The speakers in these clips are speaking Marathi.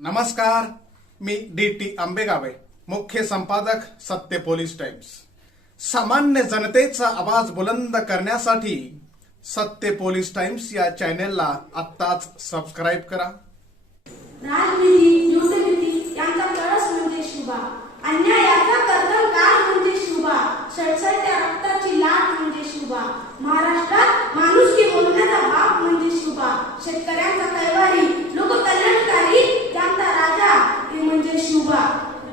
नमस्कार मी डी टी आंबेगावे मुख्य संपादक सत्य पोलीस टाइम्स. सामान्य जनतेचा आवाज बुलंद करण्यासाठी सत्य पोलीस टाइम्स या चॅनेलला आत्ताच सबस्क्राईब करा. महाराष्ट्रात माणूस की बोलण्याचा कळस म्हणजे शुभा. शेतकऱ्या काळ म्हणजे शुभा सळसळत्या रक्ताची लाट म्हणजे शुभा महाराष्ट्रात माणुसकी बोलण्याचा बाप म्हणजे शुभा शेतकऱ्यांचा कैवारी लोक कल्याणकारी त्यांचा राजा हे म्हणजे शुभा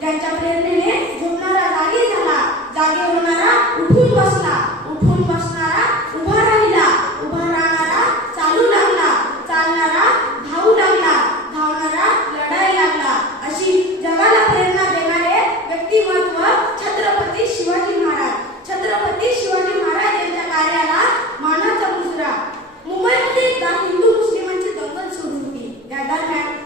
त्यांच्या प्रेरणेने झोपणारा जागी झाला. जागे होणारा उठून बसला. उठून बसणारा उभा राहिला. उभा राहणारा चालू लागला. चालणारा धावू लागला. धावणारा लढाई लागला. अशी जगाला प्रेरणा देणारे व्यक्तिमत्व छत्रपती शिवाजी महाराज. छत्रपती शिवाजी महाराज यांच्या कार्याला मानाचा मुजरा. मुंबईमध्ये एकदा हिंदू मुस्लिमांची दंगल सुरू होती या दरम्यान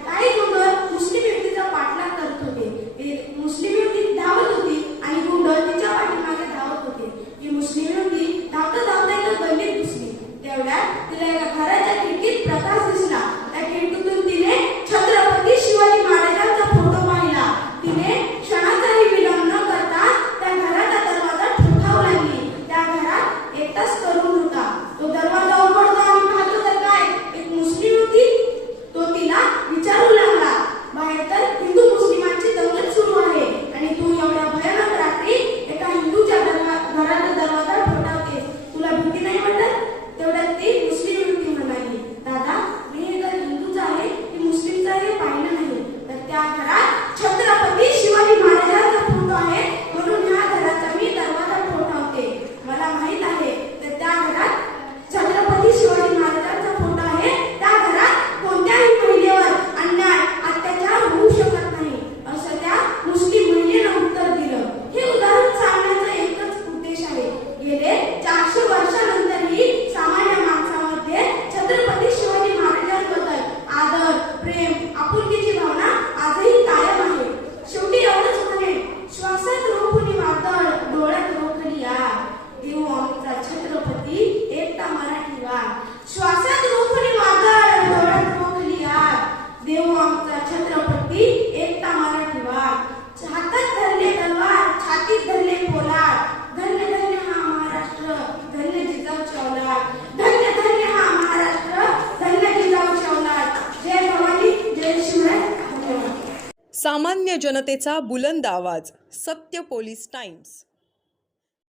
आग छत्रपती एकटा मराठी वाघ. श्वासात रोखली वादळ डोळ्यात रोखली आग. देऊ छत्रपती एकटा मराठी वाघ. हातात धरले तलवार छातीत धरले पोलाद. धन्य धन्य हा महाराष्ट्र धन्य जिजाऊची औलाद धन्य धन्य हा महाराष्ट्र धन्य जिजाऊची औलाद जय भवानी जय शिवराय. सामान्य जनतेचा बुलंद आवाज सत्य पोलीस टाइम्स.